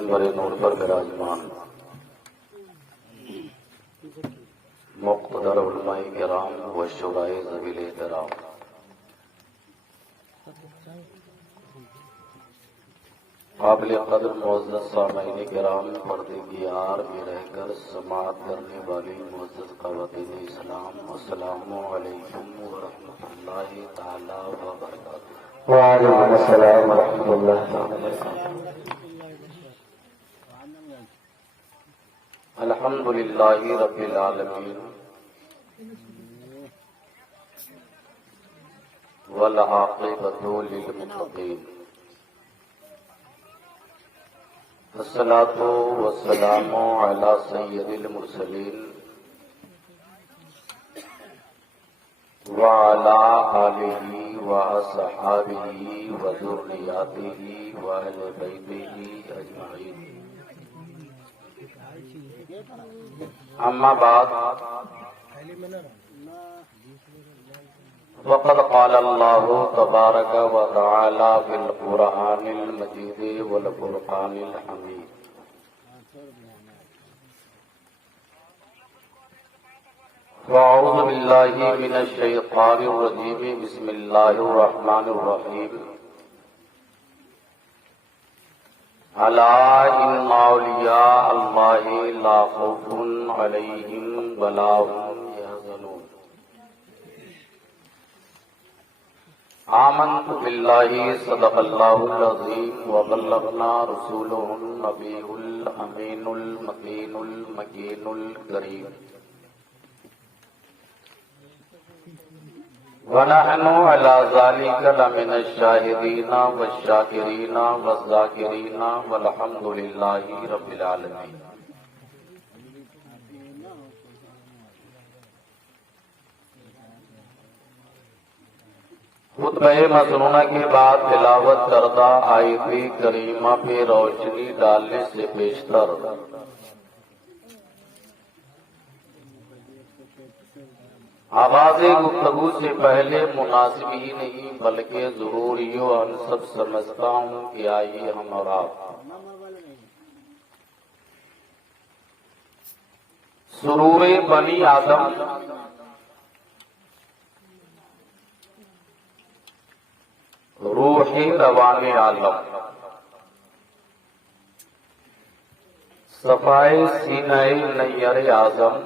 منبر نور پر براجمان مقتدر علماء کرام و شورائے ذوی الاحترام، قابل قدر معزز سامعین کرام، پردے کی آڑ میں رہ کر سماعت کرنے والی معزز خواتین اسلام، السلام علیکم ورحمۃ اللہ تعالی وبرکاتہ۔ وعلیکم السلام ورحمۃ اللہ وبرکاتہ۔ الحمد للہ رب العالمین والعاقبۃ للمتقین، الصلاۃ والسلام علی سید المرسلین وعلی آلہ واصحابہ وذریاتہ واہل بیتہ اجمعین، اما بعد، وقد قال اللہ تبارک و تعالی فی القرآن المجید والفرقان الحمید، واعوذ باللہ من الشیطان الرجیم، بسم اللہ الرحمن الرحیم، الا ان اولیاء اللہ لا خوف علیہم ولا هم يحزنون، آمنت باللہ صدق اللہ العظیم وبلغنا رسوله النبی الامین المتین المکین الکریم، ونحن على ذلك لمن الشاہدین والشاکرین والذاکرین والحمد للہ رب العالمین۔ خطبہ مسنونہ کے بعد تلاوت کردہ آیت کریمہ پہ روشنی ڈالنے سے پیشتر آغاز گفتگو سے پہلے مناسب ہی نہیں بلکہ ضروری و انسب سمجھتا ہوں کہ آئیے ہم اور آپ سرور بنی آدم روح روان عالم، صفائے سینہ نیر اعظم،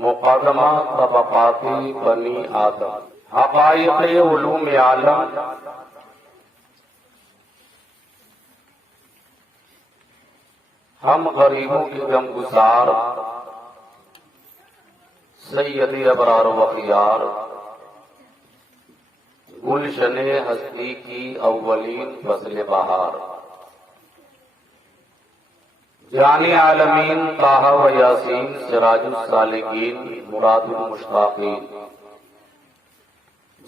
مقدمہ طبقات بنی آدم، حقائق علوم عالم، ہم غریبوں کے غم گسار، سید ابرار و خیار، گلشن ہستی کی اولین فصل بہار، جانی عالمین طٰہٰ و یاسین، سراج السالکین، مراد المشتاقین،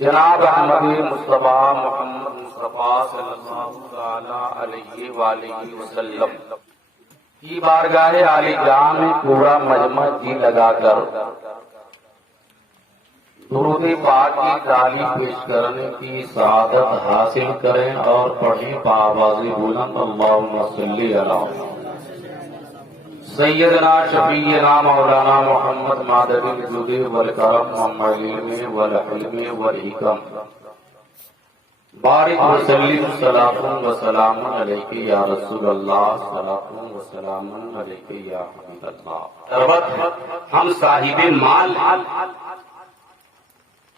جناب احمد مصطفیٰ محمد مصطفیٰ صلی اللہ تعالی علیہ وآلہ وسلم کی بارگاہ عالی جاں میں پورا مجمع جی لگا کر درود پاک کی تعلیم پیش کرنے کی سعادت حاصل کریں اور پڑھیں بآواز بلند، اللہم صلی علی سیدنا شفیعنا مولانا محمد مادر الجود والکرم والعلم والحلم والحکم، بارک وسلم صلاۃ وسلام علیک یا رسول اللہ، صلاۃ وسلام علیک یا حبیب اللہ۔ ہم صاحب مال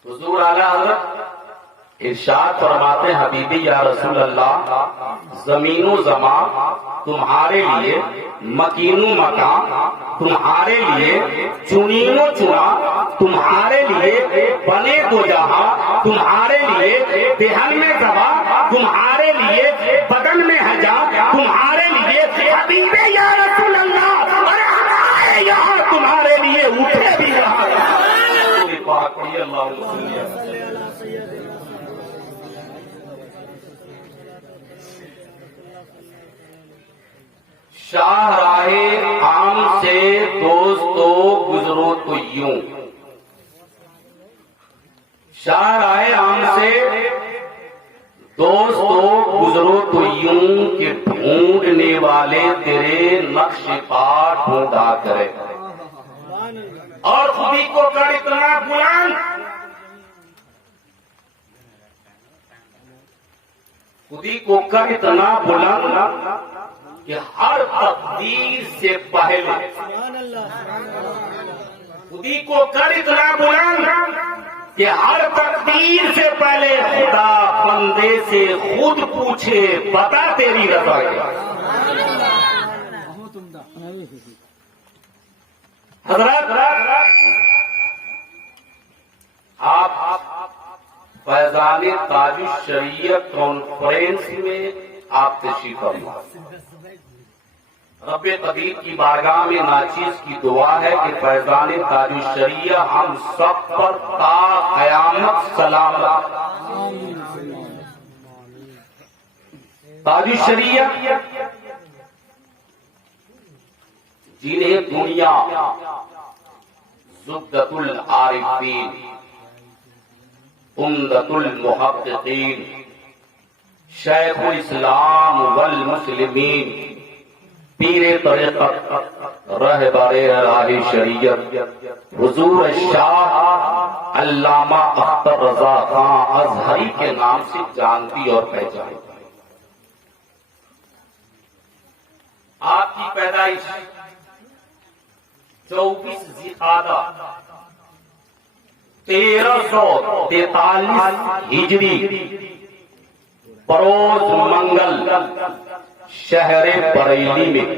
حضور اعلیٰ حضرت ارشاد فرماتے ہیں، حبیبی یا رسول اللہ، زمین و زمان تمہارے لیے، مکین و مکان تمہارے لیے، چنین و چنا تمہارے لیے، بنے دو جہاں تمہارے لیے، بہن میں زبا تمہارے لیے، بدن میں حجا تمہارے لیے، حبیب یا رسول اللہ، ارے ہمارے یہاں تمہارے لیے اٹھے بھی رہا۔ شاہ راہ عام سے دوستو گزرو تو یوں، شاہ راہ عام سے دوستو گزرو تو یوں کہ ڈھونڈ دیکھنے والے تیرے نقش پا ڈھونڈا کرے اور خودی کو کر اتنا بلند، خودی کو کر اتنا بلند کہ ہر تقدیر سے پہلے، خودی کو کر اتنا بلند کہ ہر تقدیر سے پہلے خدا بندے سے خود پوچھے بتا تیری رضا کیا۔ حضرت آپ فیضان تاج الشریعت کانفرنس میں آپ تشریف فرما۔ رب قدیر کی بارگاہ میں ناچیز کی دعا ہے کہ فیضان تاج الشریعت ہم سب پر تا قیامت سلامت۔ تاج الشریعت جنہیں دنیا زبدۃ العارفین، عمدۃ المحققین، شیخ الاسلام والمسلمین، پیر طریقت، رہبر راہ شریعت حضور شاہ علامہ اختر رضا خان ازہری کے نام سے جانتی اور پہچانتی۔ آپ کی پیدائش 24 ذیقعدہ 1343 ہجری بروز منگل شہر بریلی میں۔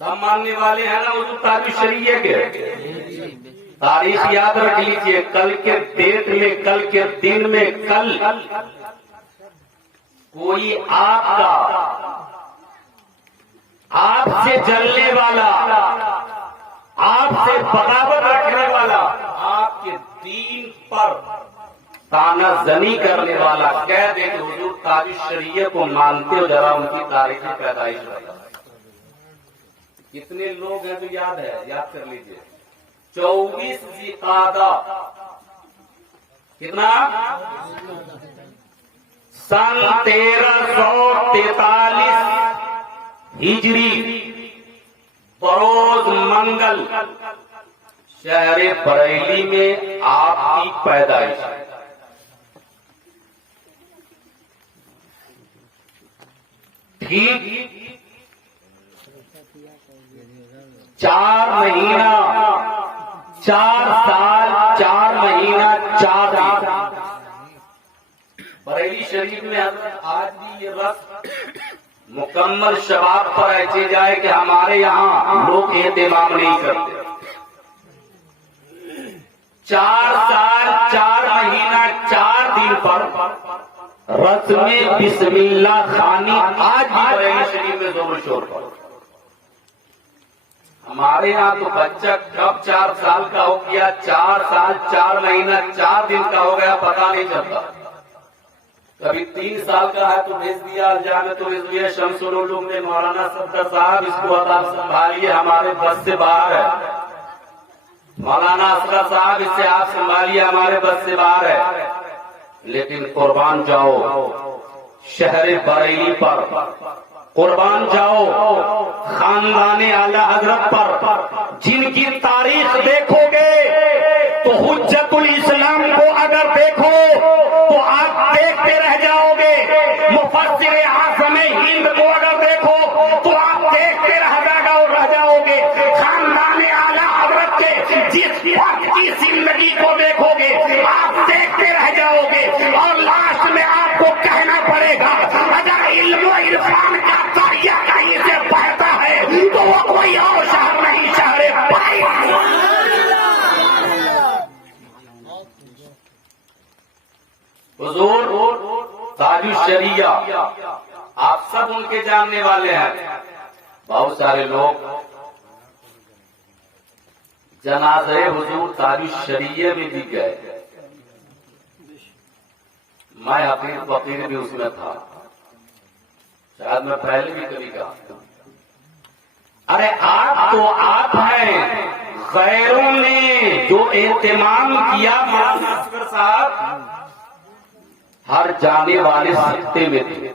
سب ماننے والے ہیں نا حضور تاج الشریعت کے؟ تاریخ یاد رکھ لیجئے، کل کے ڈیٹ میں، کل کے دن میں، کل کوئی آپ کا، آپ سے جلنے والا، آپ سے بغاوت رکھنے والا، آپ کے دین پر تانا زنی کرنے والا کہہ دے کہ حضور تاج الشریعت کو مانتے ہو، ذرا ان کی تاریخ پیدائش بتا۔ کتنے لوگ ہیں جو یاد ہے؟ یاد کر لیجئے، 24 ذیقعدہ کتنا؟ سن 1343 ہجری بروز منگل شہر بریلی میں آپ کی پیدائش۔ ٹھیک 4 مہینہ 4 سال 4 مہینہ 4 دن بریلی شریف میں آج بھی یہ رسم مکمل شباب پر ایسے جائے کہ ہمارے یہاں لوگ اہتمام نہیں کرتے۔ 4 سال 4 مہینہ 4 دن پر رسم بسم اللہ خانی آج بھی بریلی شریف میں زور و شور پر۔ ہمارے یہاں تو بچہ کب 4 سال کا ہو گیا، 4 سال 4 مہینہ 4 دن کا ہو گیا پتہ نہیں چلتا۔ کبھی 3 سال کا ہے تو بھیج دیا جامعۃ العلویہ شمس العلوم میں مولانا صفدر صاحب، اس کو آپ سنبھالیے، ہمارے بس سے باہر ہے۔ مولانا اصغر صاحب، اس سے آپ سنبھالیے، ہمارے بس سے باہر ہے۔ لیکن قربان جاؤ شہر بریلی پر، قربان جاؤ خاندان اعلی حضرت پر، جن کی تاریخ دیکھو گے تو حجت الاسلام کو اگر دیکھو تو آپ دیکھتے رہ جاؤ گے، مفسر اعظم ہند کو اگر دیکھو تو آپ دیکھتے رہ جاؤ گے، خاندان اعلی حضرت کے جس فرد کی زندگی کو دیکھو گے آپ دیکھتے رہ جاؤ گے، اور لاسٹ میں آپ کو کہنا پڑے گا اگر علم و عرفان کا دریا کہیں سے بہتا ہے تو وہ کوئی اور شہر نہیں، شہر حضور تاج الشریعت آپ سب ان کے جاننے والے ہیں۔ بہت سارے لوگ جنازے حضور تاج الشریعت میں بھی گئے، میں اپنی فقیر بھی اس میں تھا، شاید میں پہلے بھی کبھی کہا۔ ارے آپ تو آپ ہیں، غیروں نے جو اہتمام کیا مولانا اصغر صاحب ہر جانے والے سکتے میں تھے،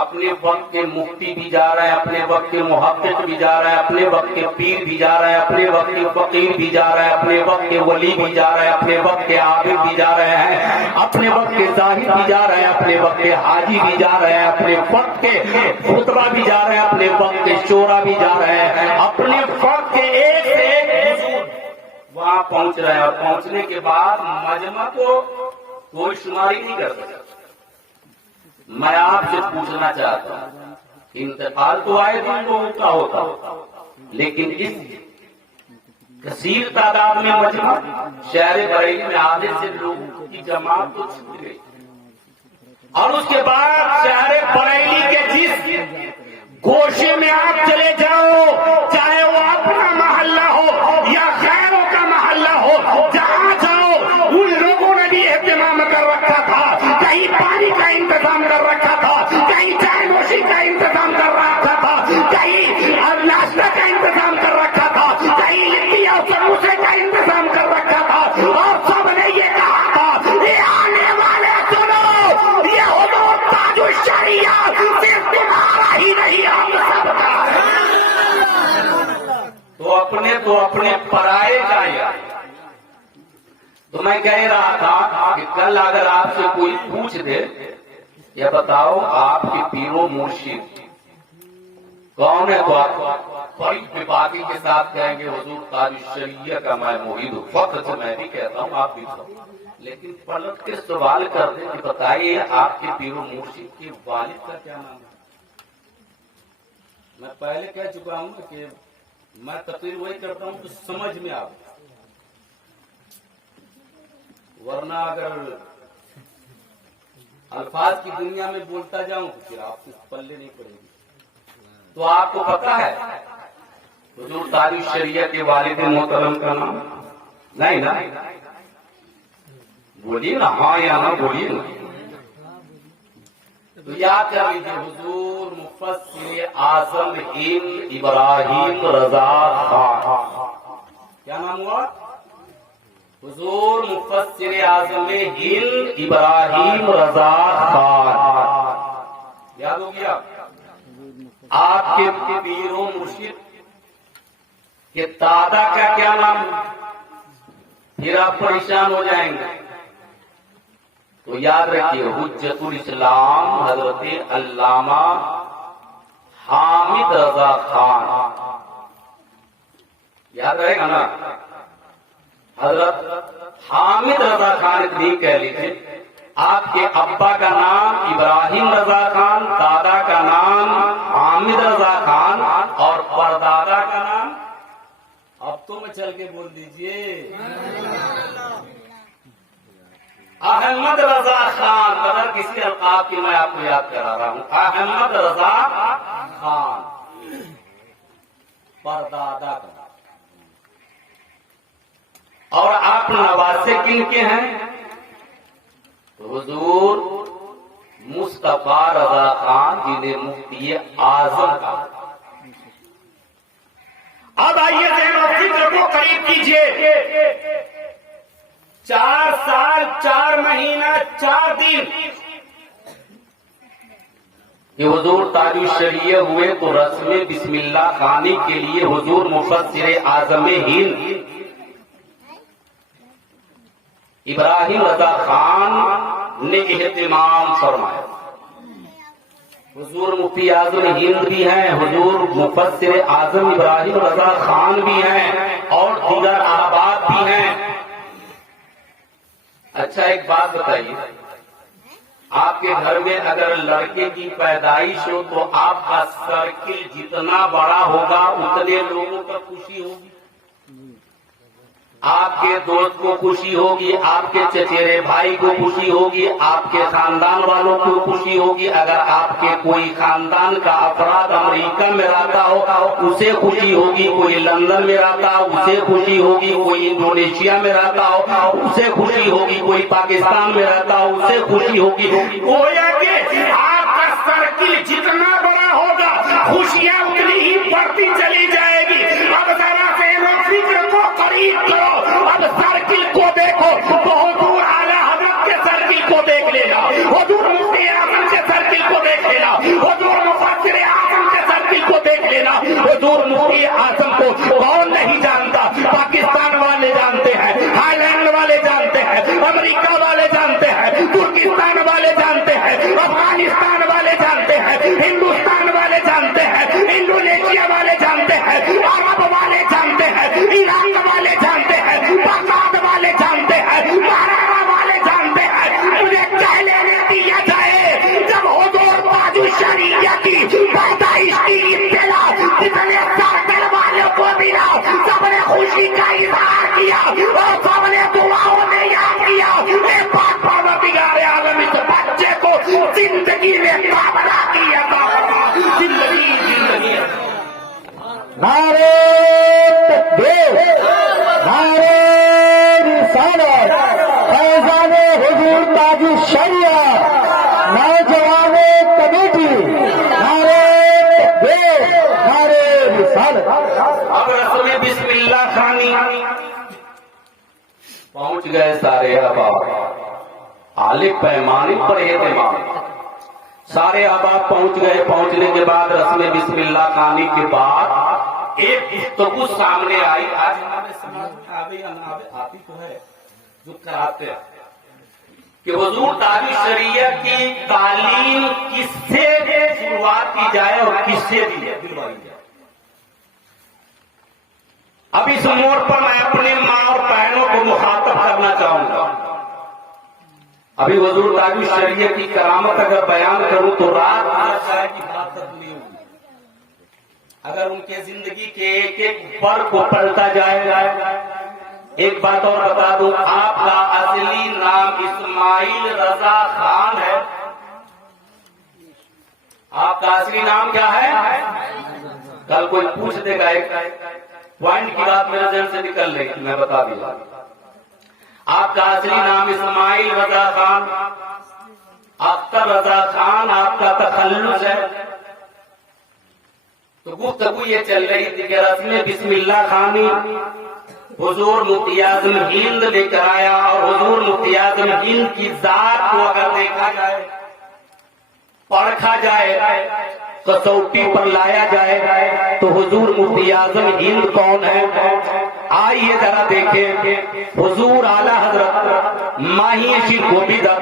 اپنے وقت کے مفتی بھی جا رہے ہیں، اپنے وقت کے محقق بھی جا رہے ہیں، اپنے وقت کے پیر بھی جا رہے ہیں، اپنے وقت کے فقیر بھی جا رہے ہیں، اپنے وقت کے ولی بھی جا رہے ہیں، اپنے وقت کے عابد بھی جا رہے ہیں، اپنے وقت کے زاہد بھی جا رہے ہیں، اپنے وقت کے حاجی بھی جا رہے ہیں، اپنے وقت کے خطبہ بھی جا رہے ہیں، اپنے وقت کے شورا بھی جا رہے ہیں، اپنے وقت کے ایک سے ایک حضور وہاں پہنچ رہے ہیں، اور پہنچنے کے بعد مجمع کو کوئی شماری نہیں کر سکتا۔ میں آپ سے پوچھنا چاہتا ہوں، انتقال تو آئے دن لوگوں کا ہوتا، لیکن اس کثیر تعداد میں مجمع شہر بریلی میں آدھے سے لوگوں کی جماعت تو چھوٹ گئی، اور اس کے بعد شہر بریلی کے جس گوشے میں آپ چلے جاؤ، چاہے وہ اپنا محلہ ہو یا غیروں کا محلہ ہو، جہاں جاؤ ان لوگوں نے بھی اہتمام کر رکھا تھا، کہیں پانی کا انتظام کر رکھا تھا، کہیں چائے نوشی کا انتظام کر رکھا تھا، کہیں ناشتہ کا انتظام کر رکھا تھا، کہیں لٹی اور سموسے کا انتظام کر رکھا تھا، اور سب نے یہ کہا تھا یہ آنے والے سنو، یہ حضور تاج الشریعہ صرف تمہارا ہی نہیں ہم سب کا ہے۔ تو اپنے پرائے جائے۔ تو میں کہہ رہا تھا کہ کل اگر آپ سے کوئی پوچھ دے یا بتاؤ آپ کے پیرو مرشد کون ہے، تو آپ بڑی بےباکی کے ساتھ کہیں گے حضور تاج الشریعہ کا میں مرید ہوں، فخر سے میں بھی کہتا ہوں آپ بھی سب، لیکن پلٹ کے سوال کر دیں کہ بتائیے آپ کے پیرو مرشد کے والد کا کیا نام ہے؟ میں پہلے کہہ چکا ہوں کہ میں تقریر وہی کرتا ہوں تو سمجھ میں آئے، ورنہ اگر الفاظ کی دنیا میں بولتا جاؤں تو پھر آپ کو پلے نہیں پڑے گی۔ تو آپ کو پتا ہے حضور تاج الشریعہ کے والد محترم کا نام؟ نہیں نا، بولیے نا ہاں یا نہ، بولیے نا۔ تو یاد کر لیجیے حضور مفسر اعظم ہند ابراہیم رضا خان، کیا نام ہوا؟ حضور مفسر اعظم ہند ابراہیم رضا خان، یاد ہو گیا؟ آپ کے پیر و مرشد کے دادا کا کیا نام؟ پھر آپ پریشان ہو جائیں گے۔ تو یاد رکھیے حجت الاسلام حضرت علامہ حامد رضا خان، یاد رہے گا نا؟ حضرت حامد رضا خان اتنی کہہ لیجیے۔ آپ کے ابا کا نام ابراہیم رضا خان، دادا کا نام حامد رضا خان، اور پردادا کا نام اب تو میں چل کے بول دیجیے احمد رضا خان۔ اگر کسی القاب کی میں آپ کو یاد کرا رہا ہوں، احمد رضا خان پردادا کا۔ اور آپ نواسے کن کے ہیں؟ حضور مصطفیٰ رضا خان جنہیں مفتی اعظم کا۔ اب آئیے ذہن و فکر کو قریب کیجیے، 4 سال 4 مہینہ 4 دن کہ حضور تاج الشریعہ ہوئے، تو رسم بسم اللہ خانی کے لیے حضور مفسر اعظم ہند ابراہیم رضا خان نے اہتمام فرمایا۔ حضور مفتی اعظم ہند بھی ہیں، حضور مفسر اعظم ابراہیم رضا خان بھی ہیں، اور دیگر احباب بھی ہیں۔ اچھا ایک بات بتائیے، آپ کے گھر میں اگر لڑکے کی پیدائش ہو تو آپ کا سرکل جتنا بڑا ہوگا اتنے لوگوں کا خوشی ہوگی، آپ کے دوست کو خوشی ہوگی، آپ کے چچیرے بھائی کو خوشی ہوگی، آپ کے خاندان والوں کو خوشی ہوگی۔ اگر آپ کے کوئی خاندان کا افراد امریکہ میں رہتا ہو اسے خوشی ہوگی، کوئی لندن میں رہتا ہو اسے خوشی ہوگی، کوئی انڈونیشیا میں رہتا ہو اسے خوشی ہوگی، کوئی پاکستان میں رہتا ہو اسے خوشی ہوگی۔ گویا کہ آپ کا سرکل جتنا بڑا ہوگا خوشیاں اتنی ہی بڑھتی چلی جائے گی۔ اب ذرا سے فکر کو قریب کرو، اب سرکل کو دیکھو تو حضور اعلیٰ حضرت کے سرکل کو دیکھ لینا، حضور مفتی اعظم کے سرکل سرکل کو دیکھ لینا، حضور مفسر اعظم کے سرکل کو دیکھ لینا، حضور مفتی اعظم کو کون نہیں جانتا؟ پاکستان والے جانتے ہیں، ہائی لینڈ والے جانتے ہیں، امریکہ والے جانتے ہیں، ترکستان والے جانتے ہیں، افغانستان والے جانتے ہیں، ہندوستان والے جانتے ہیں، انڈونیشیا والے جانتے ہیں، عرب والے جانتے ہیں، عراق والے جانتے ہیں، بغداد والے جانتے ہیں، مہاراشٹر والے جانتے ہیں۔ مجھے کہہ لینے دیا جائے جب حضور تاج الشریعہ کی پیدائش کی اطلاع کتنے سارکل والوں کو ملا، سب نے خوشی کا اظہار کیا اور سب نے دعاؤں میں یاد کیا، اے پاک پروردگار عالم اس بچے کو زندگی میں کامنا کی عطا فرما، زندگی زندگی نعرے تکبیر، نعرے رسالت، فیضان حضور تاج الشریعہ، نوجوان کمیٹی، نعرے تکبیر، نعرے رسالت۔ اب رسول بسم اللہ خانی پہنچ گئے سارے احباب، عالی پیمانے پر اہتمام، سارے احباب پہنچ گئے۔ پہنچنے کے بعد رسم بسم اللہ خانی کے بعد ایک گفتگو سامنے آئی۔ آج ہمارے سماج میں آتی تو ہے جو کراتے ہیں کہ حضور تاج الشریعہ کی تعلیم کس سے شروعات کی جائے اور کس سے دلوائی جائے۔ اب اس موڑ پر میں اپنے ماں اور بہنوں کو مخاطب کرنا چاہوں گا۔ ابھی حضور تاج الشریعہ کی کرامت اگر بیان کروں تو رات کی بات ختم نہیں ہوگی۔ اگر ان کے زندگی کے ایک ایک پر کو پلٹا جائے۔ ایک بات اور بتا دوں، آپ کا اصلی نام اسماعیل رضا خان ہے۔ آپ کا اصلی نام کیا ہے؟ کل کوئی پوچھ دے گا، ایک پوائنٹ کی بات میرے ذہن سے نکل رہی تھی، میں بتا دیا۔ آپ کا اصلی نام اسماعیل رضا خان، اختر رضا خان آپ کا تخلص ہے۔ تو گفتگو یہ چل رہی تھی کہ رسم بسم اللہ خانی حضور مفتی اعظم ہند لے کر آیا، اور حضور مفتی اعظم ہند کی ذات کو اگر دیکھا جائے، پرکھا جائے، کسوٹی پر لایا جائے تو حضور مفتی اعظم ہند کون ہے؟ آئیے ذرا دیکھیں۔ حضور اعلیٰ حضرت ماہی شیر گوبیدہ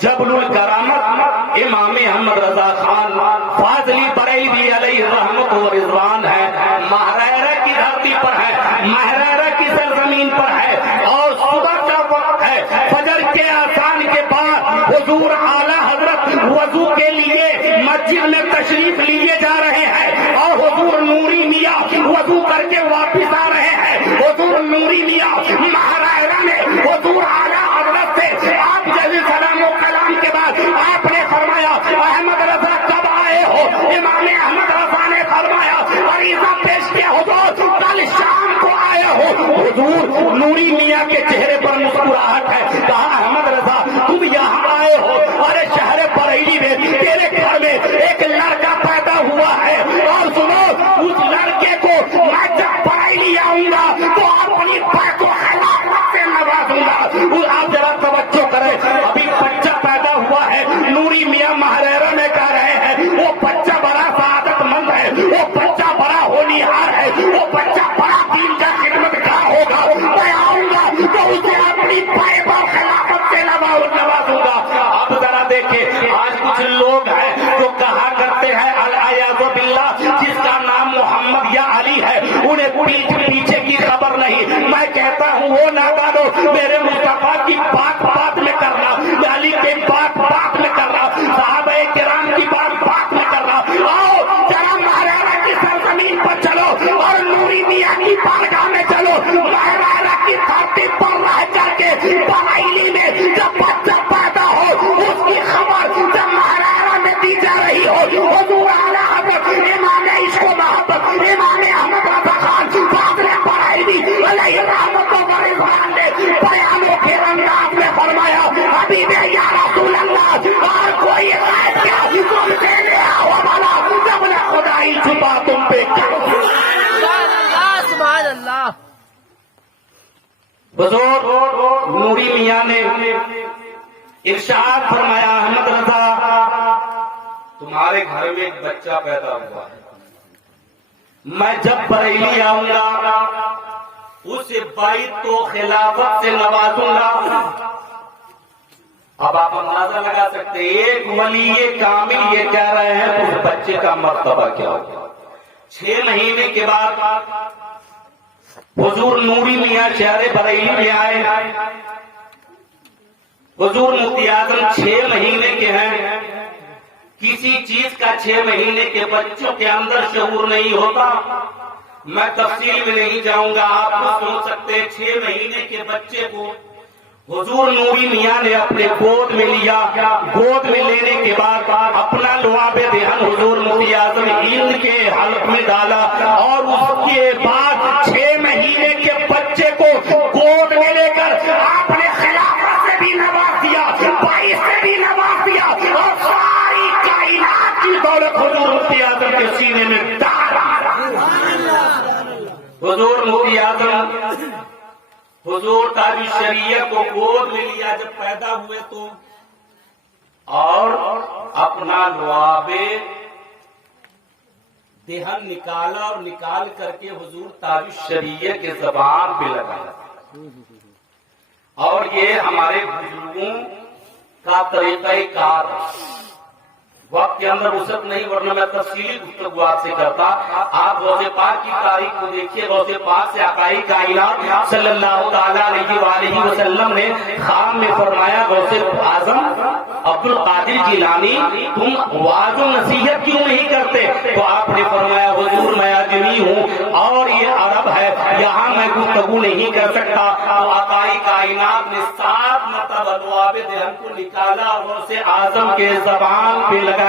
جبل الکرامت امام احمد رضا خان فاضلی بریلوی علیہ رحمت و رضوان ہے، مہرائرہ کی دھرتی پر ہے، مہرائرہ کی سرزمین پر ہے، اور صبح کا وقت ہے، فجر کے آذان کے بعد حضور اعلیٰ حضرت وضو کے لیے مسجد میں تشریف لیے جا رہے ہیں، اور حضور نوری میاں وضو کر کے واپس آ رہے ہیں۔ حضور نوری میاں مہرائرہ میں حضور اعلیٰ حضرت سے آپ جیسے سلام و کلام کے بعد آپ نے فرمایا احمد رضا کب آئے ہو؟ امام احمد رضا نے فرمایا عریضہ پیش کیا حضور کل شام کو آئے ہو۔ حضور نوری میاں کے چہرے پر مسکراہٹ ہے، کہا احمد رضا تم یہاں آئے ہو؟ ارے شہر بریلی میں تیرے گھر میں ایک لڑکا پیدا ہوا ہے، اور سنو اس لڑکے کو میں جب بریلی آؤں گا تو اپنی پہ کو خلافت سے نوازوں گا۔ آپ ذرا توجہ کریں، ابھی بچہ پیدا ہوا ہے، نوری میاں مہرائرہ میں کہہ رہے ہیں وہ بچہ بڑا سعادت مند ہے، وہ بچہ بڑا ہونہار ہے، وہ بچہ بڑا دین کا خدمت گار ہوگا، میں آؤں گا تو اسے اپنی پہ پر خلافت سے نوازوں گا۔ اب ذرا دیکھیں، آج کچھ لوگ ہیں جو کہا کرتے ہیں الیاذ باللہ جس کا نام محمد یا علی ہے انہیں پیچھے کی خبر نہیں۔ میں کہتا ہوں وہ نادانو، میرے مصطفیٰ کی بات میں کرنا، علی کے بات میں کرنا، صحابہ کرام کی بات میں کرنا۔ آؤ ذرا مہرائرہ کی سرزمین پر چلو اور نوری میاں کی بارگاہ میں چلو۔ مہرائرہ کی دھرتی پر رہ کر کے بریلی میں جب بچہ پیدا ہو اس کی خبر جب مہرائرہ میں دی جا رہی ہو، حضور اعلیٰ حضرت امام عشق و محبت امام احمد رضا خان فاضل بریلوی علیہ رحمت و رضوان نے بیانوں کے انداز میں فرمایا حبیب یا رسول اللہ اور کوئی غیر کیا تم سے لے آؤ بھلا جب نہ خدائی چھپا تم پہ کرو۔ سبحان اللہ۔ حضور نوری میاں نے ارشاد فرمایا احمد رضا تمہارے گھر میں ایک بچہ پیدا ہوا ہے، میں جب بریلی آؤں گا اسے بیت کو خلافت سے نوازوں گا۔ اب آپ اندازہ لگا سکتے ہیں ایک ولی کامل یہ کہہ رہے ہیں تو اس بچے کا مرتبہ کیا ہوگا۔ 6 مہینے کے بعد حضور نوری میاں شہر بریلی میں آئے۔ حضور مفتی اعظم 6 مہینے کے ہیں، کسی چیز کا 6 مہینے کے بچوں کے اندر شعور نہیں ہوتا۔ میں تفصیل میں نہیں جاؤں گا، آپ کو سن سکتے ہیں 6 مہینے کے بچے کو حضور نوری میاں نے اپنے گود میں لیا۔ گود میں لینے کے بعد اپنا لعاب دہن حضور مفتی اعظم ہند کے حلق میں ڈالا اور اس کے بعد 6 مہینے کے بچے کو گود میں لے کر آپ نے خلافت سے بھی نواز دیا، باعث سے بھی نواز دیا اور ساری کائنات کی دولت حضور مفتی اعظم کے سینے میں ڈال۔ حضور مفتی اعظم حضور تاج الشریعہ کو گود میں لیا جب پیدا ہوئے تو، اور اپنا لعاب دہن نکالا اور نکال کر کے حضور تاج الشریعہ کے زبان پہ لگایا۔ اور یہ ہمارے بزرگوں کا طریقہ کار وقت کے اندر وسعت نہیں، ورنہ میں تفصیلی گفتگو آپ سے کرتا۔ آپ غوث پاک کی تاریخ کو دیکھیے، غوث پاک سے آقائے کائنات صلی اللہ تعالی علیہ وآلہ وسلم نے خواب میں فرمایا، غوث اعظم عبد القادر جیلانی تم وعظ و نصیحت کیوں نہیں کرتے؟ تو آپ نے فرمایا حضور میں اجمی ہوں اور یہ عرب ہے، یہاں میں گفتگو نہیں کر سکتا۔ تو آقائے کائنات نے 7 مرتبہ لعاب دہن کو نکالا اور غوث اعظم کے زبان پہ لگایا۔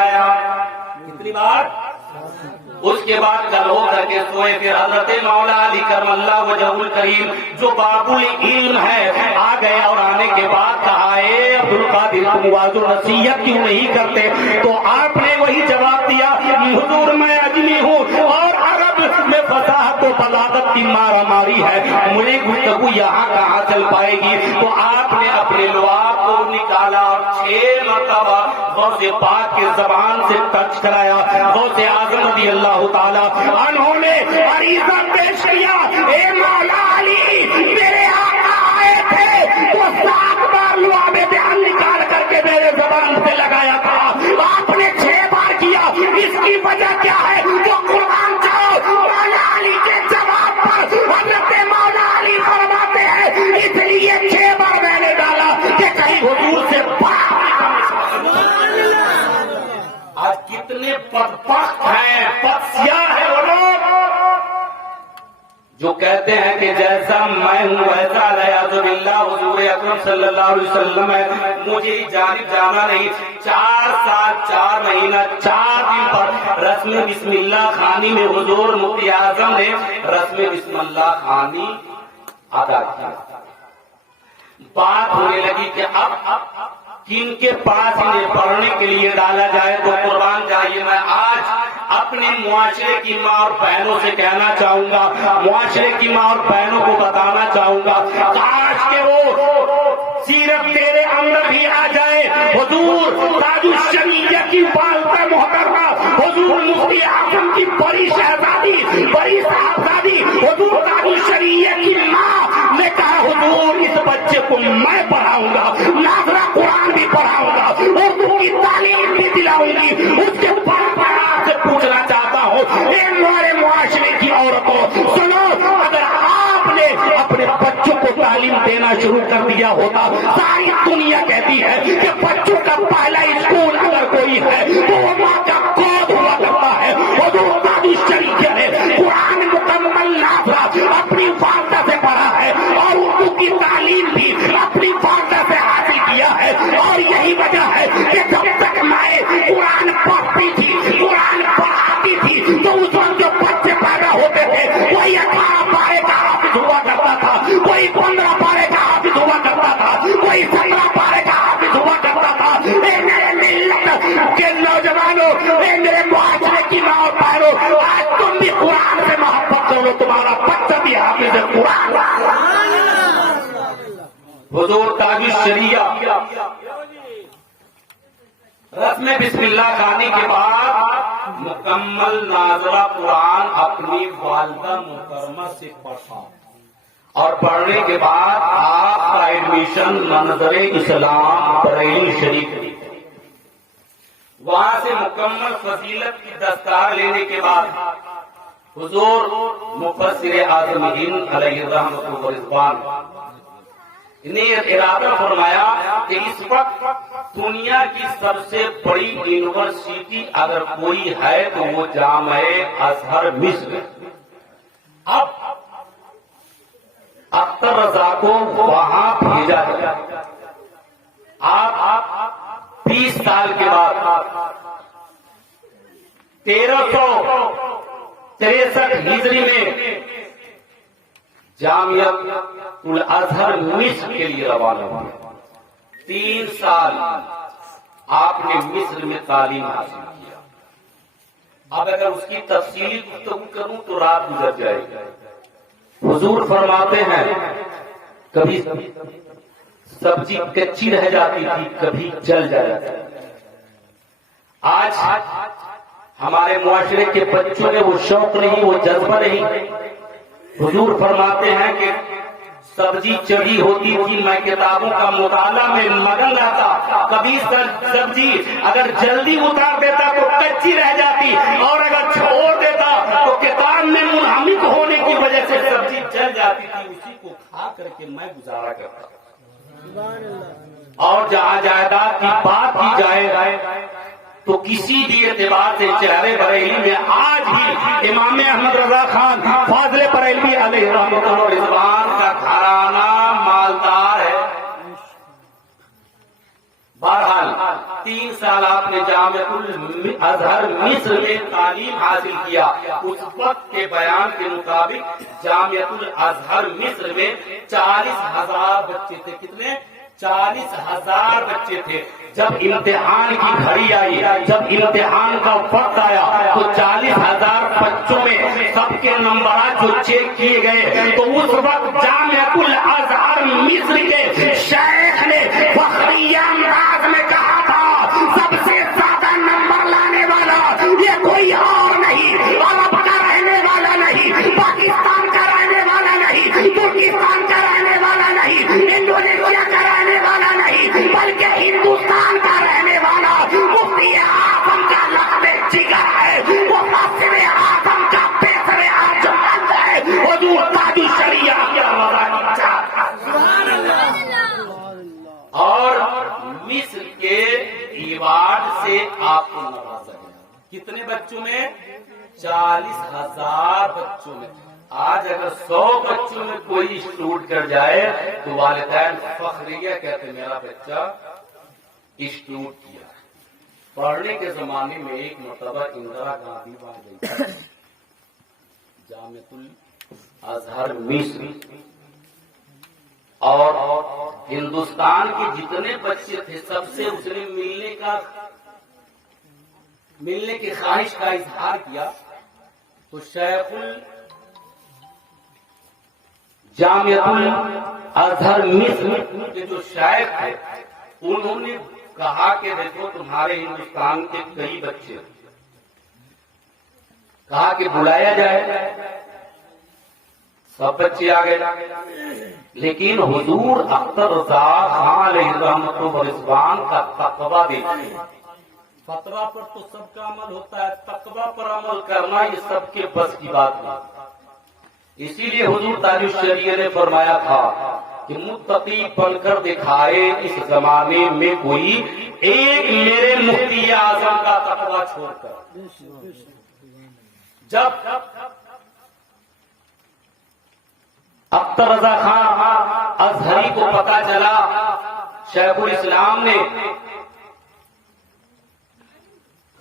کتنی بار؟ اس کے بعد کل ہو کر کے سوئے۔ پھر حضرت مولا علی کرم اللہ وجہ الکریم جو باب العلم ہے آ گئے اور آنے کے بعد کہا اے عبد القادر تم وعظ و نصیحت کیوں نہیں کرتے؟ تو آپ نے وہی جواب دیا حضور میں اجمی ہوں اور عرب میں فصاحت و بلاغت کی مارا ماری ہے، مجھے گفتگو یہاں کہاں چل پائے گی؟ تو آپ نے اپنے لعاب کو نکالا اور 6 مرتبہ غوث پاک کے زبان سے ٹچ کرایا۔ غوث اعظم رضی اللہ تعالی انہوں نے عریضہ پیش کیا، اے مولا علی میرے آقا آئے تھے وہ 7 بار لعاب دہن نکال کر کے میرے زبان سے لگایا تھا، آپ نے 6 بار کیا، اس کی وجہ کیا ہے؟ جو قرآن چاہو مولا علی کے جواب پر حضرت مولا علی فرماتے ہیں اس لیے 6 بار میں نے ڈالا کہ کہیں حضور سے بات۔ آج کتنے بدبخت ہیں، بدسیاہ ہیں وہ لوگ جو کہتے ہیں کہ جیسا میں ہوں ویسا علیہ باللہ حضور اکرم صلی اللہ علیہ وسلم ہے، مجھے جانب جانا نہیں۔ 4 سال 4 مہینہ 4 دن پر رسم بسم اللہ خانی میں حضور مفتی اعظم نے رسم بسم اللہ خانی ادا کیا۔ بات ہونے لگی کہ اب کن کے پاس انہیں پڑھنے کے لیے ڈالا جائے تو قربان جائیے میں آج اپنے معاشرے کی ماں اور بہنوں سے کہنا چاہوں گا، معاشرے کی ماں اور بہنوں کو بتانا چاہوں گا، کاش کہ وہ سیرت تیرے اندر بھی آ جائے۔ حضور تاج الشریعہ کی والدہ محترمہ حضور مفتی اعظم کی بڑی شہزادی، بڑی صاحبزادی حضور تاج الشریعہ کی ماں نے کہا حضور اس بچے کو میں پڑھاؤں گا، ناظرہ قرآن بھی پڑھاؤں گا، اردو کی تعلیم بھی دلاؤں گی۔ اس کے بعد میں آپ سے پوچھنا چاہتا ہوں اے ہمارے معاشرے کی عورتوں سنو، اگر آپ نے اپنے بچوں کو تعلیم دینا شروع کر دیا ہوتا، ساری دنیا کہتی ہے کہ بچوں کا پہلا اسکول اگر کوئی ہے تو وہ ماں کا گود ہوا کرتا ہے۔ حضور تاج الشریعہ نے قرآن مکمل ناظرہ اپنی والدہ سے پڑھا ہے اور اردو کی تعلیم بھی اپنی والدہ سے حاصل کیا ہے، اور یہی وجہ ہے کہ جب تک میں قرآن پڑھتی تھی، قرآن پڑھاتی تھی تو اس وقت جو بچے پیدا ہوتے تھے کوئی 18 پارے کا حافظ ہوا کرتا تھا، کوئی 15 پارے کا حافظ ہوا کرتا تھا، کوئی 17 پارے کا حافظ ہوا کرتا تھا۔ اے میرے ملت کے نوجوانوں، اے میرے معاشرے کی ماں اور بہنوں، آج تم بھی قرآن سے محبت کرو، تمہارا بچہ بھی حافظ قرآن۔ حضور تاج الشریعہ رسم بسم اللہ کھانے کے بعد مکمل ناظرہ قرآن اپنی والدہ محترمہ سے پڑھا اور پڑھنے کے بعد آپ کا ایڈمیشن منظر اسلام بریلی شریف کی۔ وہاں سے مکمل فضیلت کی دستار لینے کے بعد حضور مفسر اعظم ہند علیہ رحمۃ و رضوان نے ارادہ فرمایا کہ اس وقت دنیا کی سب سے بڑی یونیورسٹی اگر کوئی ہے تو وہ جامع ازہر مصر۔ اب اختر رضا کو وہاں بھیجا گیا۔ آپ 20 سال کے بعد 1363 ہجری میں جامعۃ الازہر مصر کے لیے روانہ ہوئے۔ 3 سال آپ نے مصر میں تعلیم حاصل کیا۔ اب اگر اس کی تفصیلی گفتگو کروں تو رات گزر جائے گی۔ حضور فرماتے ہیں کبھی سبزی کچی رہ جاتی تھی، کبھی جل جاتی تھی۔ آج ہمارے معاشرے کے بچوں میں وہ شوق نہیں، وہ جذبہ نہیں۔ حضور فرماتے ہیں کہ سبزی چڑھی ہوتی تھی، میں کتابوں کا مطالعہ میں مگن رہتا، کبھی سبزی اگر جلدی اتار دیتا تو کچی رہ جاتی، اور اگر چھوڑ دیتا تو کتاب میں منہمک ہونے کی وجہ سے سبزی جل جاتی تھی۔ اسی کو کھا کر کے میں گزارا کرتا۔ اور جہاں جائیداد کی بات کی جائے تو کسی بھی اعتبار سے چہرے بریلی میں آج بھی امام احمد رضا خان فاضل بریلوی علیہ رحمۃ اللہ رضوان کا گھرانہ مالدار ہے۔ بہرحال 3 سال آپ نے جامعۃ الازہر مصر میں تعلیم حاصل کیا۔ اس وقت کے بیان کے مطابق جامعۃ الازہر مصر میں 40,000 بچے تھے۔ کتنے؟ 40,000 بچے تھے۔ جب امتحان کی گھڑی آئی، جب امتحان کا وقت آیا تو 40,000 بچوں میں سب کے نمبرات جو چیک کیے گئے تو اس وقت جامعۃ الازہر مصر کے شیخ نے فخریہ انداز میں کہا تھا سب سے زیادہ نمبر لانے والا یہ کوئی اور نہیں، عرب کا رہنے والا نہیں، پاکستان کا رہنے والا نہیں، ترکستان کا رہنے والا نہیں، انڈونیشیا کا رہنے والا نہیں، بلکہ ہندوستان کا رہنے والا مفتی اعظم کا لقب جگر ہے، وہ مفتی اعظم کا پیسر اعظم ہے، حضور تاج الشریعہ کیا سبحان اللہ۔ اور مصر کے ایوارڈ سے آپ کو نوازا گیا۔ کتنے بچوں میں؟ 40,000 بچوں میں۔ آج اگر 100 بچوں میں کوئی شوٹ کر جائے تو والدین فخریہ کہتے میرا بچہ شوٹ کیا۔ پڑھنے کے زمانے میں ایک مرتبہ اندرا گاندھی وہاں گئی جامعۃ الازہر مصر، اور ہندوستان کے جتنے بچے تھے سب سے اس نے ملنے کی خواہش کا اظہار کیا۔ تو شیخ جامعۃ الازہر مصر کے جو شیخ تھے انہوں نے کہا کہ دیکھو تمہارے ہندوستان کے کئی بچے، کہا کہ بلایا جائے، سب بچے آ گئے، لیکن حضور اختر رضا خان علیہ رحمۃ و رضوان کا تقویٰ دیکھیں۔ فتویٰ پر تو سب کا عمل ہوتا ہے، تقویٰ پر عمل کرنا یہ سب کے بس کی بات نہیں۔ اسی لیے حضور تاج الشریعہ نے فرمایا تھا کہ متقی بن کر دکھائے اس زمانے میں کوئی ایک میرے مفتی اعظم کا تقویٰ چھوڑ کر۔ جب اختر رضا خان ازہری کو پتا چلا، شیخ الاسلام نے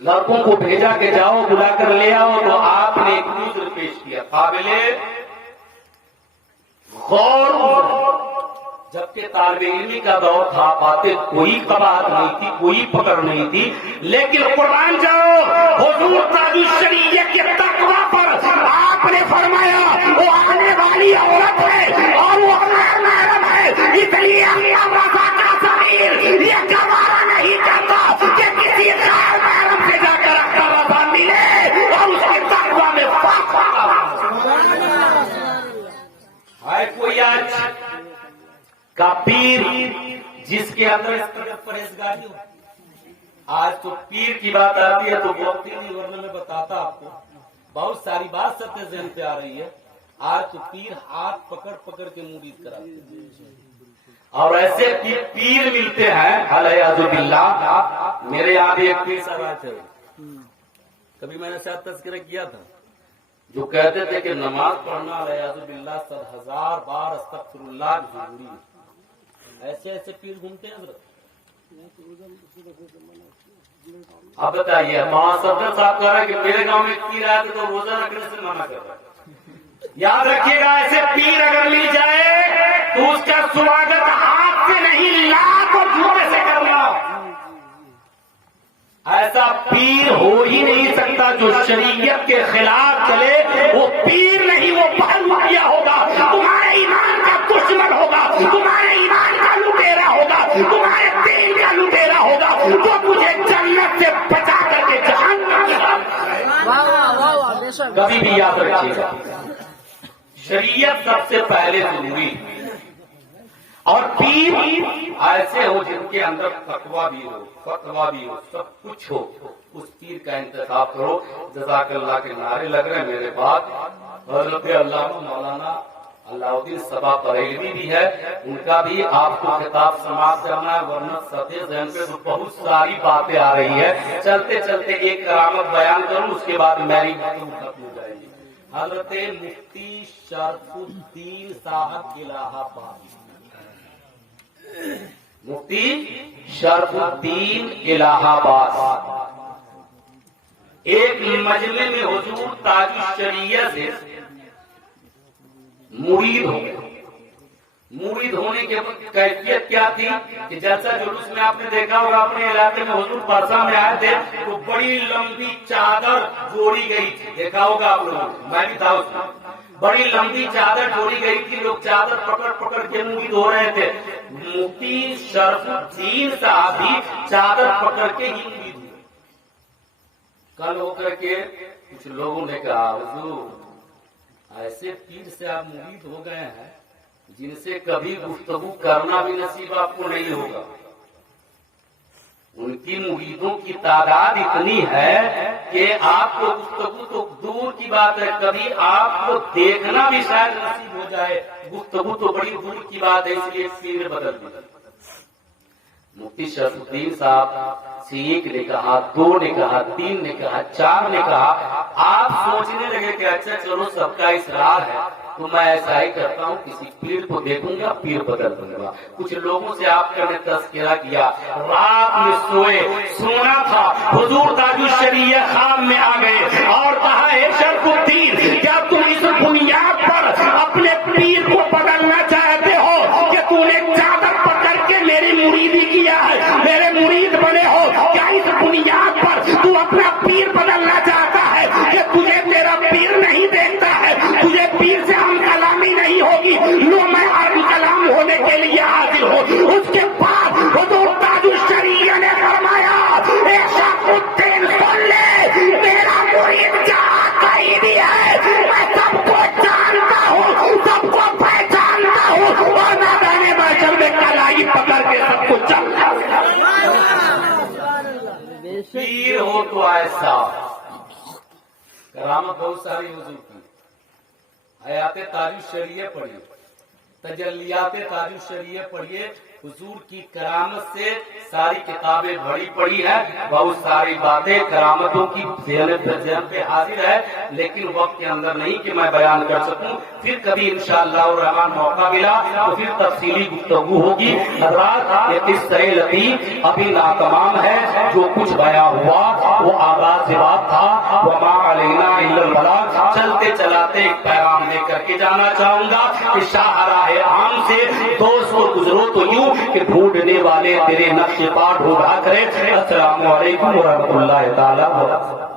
لڑکوں کو بھیجا کہ جاؤ بلا کر لے آؤ، تو آپ نے ایک عذر پیش کیا قابل غور۔ جبکہ طالب علمی کا دور تھا، باتیں کوئی قباحت نہیں تھی، کوئی پکڑ نہیں تھی، لیکن قربان جاؤ حضور تاج الشریعہ کے تقویٰ پر آپ نے فرمایا وہ آنے والی عورت ہے اور وہ غیر محرم ہے، اس لیے اللہ رضا کا ضمیر یہ گوارا نہیں کرتا کہ کسی کا پیر جس کے اندر اس طرح پرہیزگاری ہو. آج تو پیر کی بات آتی ہے تو وقت ہی نہیں، ورنہ میں بتاتا آپ کو بہت ساری بات سب کے ذہن پہ آ رہی ہے. آج تو پیر ہاتھ پکڑ پکڑ کے مرید کراتے ہیں، اور ایسے پیر ملتے ہیں علیہ باللہ. میرے یہاں بھی ایک پیر صاحب آئے تھے، کبھی میں نے شاید تذکرہ کیا تھا، جو کہتے تھے کہ نماز پڑھنا علیہ باللہ 100,000 بار استغفر اللہ ضروری ہے. ایسے ایسے پیر گھومتے ہیں حضرت. اب بتائیے وہاں صدر صاحب کہہ رہے ہیں کہ میرے گاؤں میں پیر آئے تو روزہ رکھنے سے منع کر رہا ہے. یاد رکھیے گا ایسے پیر اگر مل جائے تو اس کا سواگت ہاتھ سے نہیں لاکھ اور جوتے سے کرنا. ایسا پیر ہو ہی نہیں سکتا جو شریعت کے خلاف چلے. وہ پیر نہیں، وہ بھالیا ہوگا، تمہارے ایمان کا دشمن ہوگا، تمہارے ایمان کا لٹیرا ہوگا، تمہارے دین کا لٹیرا ہوگا، جو تجھے جنت سے بچا کر کے جہنم میں. کبھی بھی یاد رکھیے گا شریعت سب سے پہلے ضروری ہے. اور پیر ایسے ہو جن کے اندر تقویٰ بھی ہو، فتویٰ بھی ہو، سب کچھ ہو، اس پیر کا انتخاب کرو. جزاک اللہ کے نعرے لگ رہے ہیں میرے بعد. حضرت علامہ مولانا علاؤدین صبا بریلوی بھی ہے، ان کا بھی آپ کو خطاب سماعت کرنا ہے، ورنہ سطح ذہن پہ تو بہت ساری باتیں آ رہی ہے. چلتے چلتے ایک کرامت بیان کروں، اس کے بعد میری باتیں ختم ہو جائے گی. حضرت مفتی شرف الدین صاحب الہ آباد، مفتی شرف الدین الہ آباد ایک مجلے میں حضور تاج الشریعہ سے مرید ہو گئے. مرید ہونے کی کیفیت کیا تھی کہ جیسا جلوس میں آپ نے دیکھا ہوگا اپنے علاقے میں حضور پرسا میں آئے تھے تو بڑی لمبی چادر جوڑی گئی تھی، دیکھا ہوگا آپ لوگوں، میں بھی تھا اس میں. بڑی لمبی چادر جوڑی گئی تھی، لوگ چادر پکڑ پکڑ کے مرید ہو رہے تھے. مفتی شرف الدین صاحب بھی چادر پکڑ کے ہی مرید ہوئے. کل ہو کر کے کچھ لوگوں نے کہا حضور ایسے پیر سے آپ مرید ہو گئے ہیں جن سے کبھی گفتگو کرنا بھی نصیب آپ کو نہیں ہوگا. ان کی مریدوں کی تعداد اتنی ہے کہ آپ کو گفتگو تو دور کی بات ہے، کبھی آپ کو دیکھنا بھی شاید نصیب ہو جائے، گفتگو تو بڑی دور کی بات ہے. اس لیے پیر بدل دی. مفتی شرف الدین صاحب سے ایک نے کہا، دو نے کہا، تین نے کہا، چار نے کہا. آپ سوچنے لگے کہ اچھا چلو سب کا اصرار ہے تو میں ایسا ہی کرتا ہوں، کسی پیر کو دیکھوں گا پیر بدل دوں گا. کچھ لوگوں سے آپ نے تذکرہ کیا، رات میں سوئے، سونا تھا، حضور تاج الشریعہ خواب میں آ گئے اور کہا اے شرف الدین کیا تم اس بنیاد پر اپنے پیر کو بدلنا چاہتے ہو کہ تم نے چادر پکڑ کے میری مریدی کیا ہے، میرے مرید بنے ہو؟ کیا اس بنیاد پر تو اپنا پیر بدلنا چاہتا ہے کہ تجھے تیرا پیر نہیں دیکھتا ہے، تجھے پیر سے ہم کلامی نہیں ہوگی؟ لو میں ہم کلام ہونے کے لیے حاضر ہوں. اس کے بعد حضور تاج الشریعہ نے فرمایا اے شرف الدین سن لے، میرا مرید جہاں کہیں بھی ہے میں سب کو جانتا ہوں، سب کو پہچانتا ہوں، اور میدان محشر میں کلائی پکڑ کے سب کو چلتا ہوں. پیر ہو تو ایسا. کرامت بہت ساری حضور کی. حیات تاج الشریعہ پڑھیے، تجلیات تاج الشریعہ پڑھیے. حضور کی کرامت سے ساری کتابیں بڑی پڑی ہے، بہت ساری باتیں کرامتوں کی ذہن پہ حاضر ہے، لیکن وقت کے اندر نہیں کہ میں بیان کر سکوں. پھر کبھی انشاءاللہ الرحمن موقع ملا تو پھر تفصیلی گفتگو ہوگی. رات یہ قصہ لطیف ابھی ناتمام ہے، جو کچھ بیان ہوا وہ آغاز سے بات تھا. وما علینا الا البلاغ. چلتے چلاتے ایک پیغام لے کر کے جانا چاہوں گا کہ شاہراہ عام سے دوست اور گزرو تو یوں کہ ڈھونڈنے والے تیرے نقش پا ڈھونڈا کرے. السلام علیکم ورحمۃ اللہ تعالی وبرکاتہ.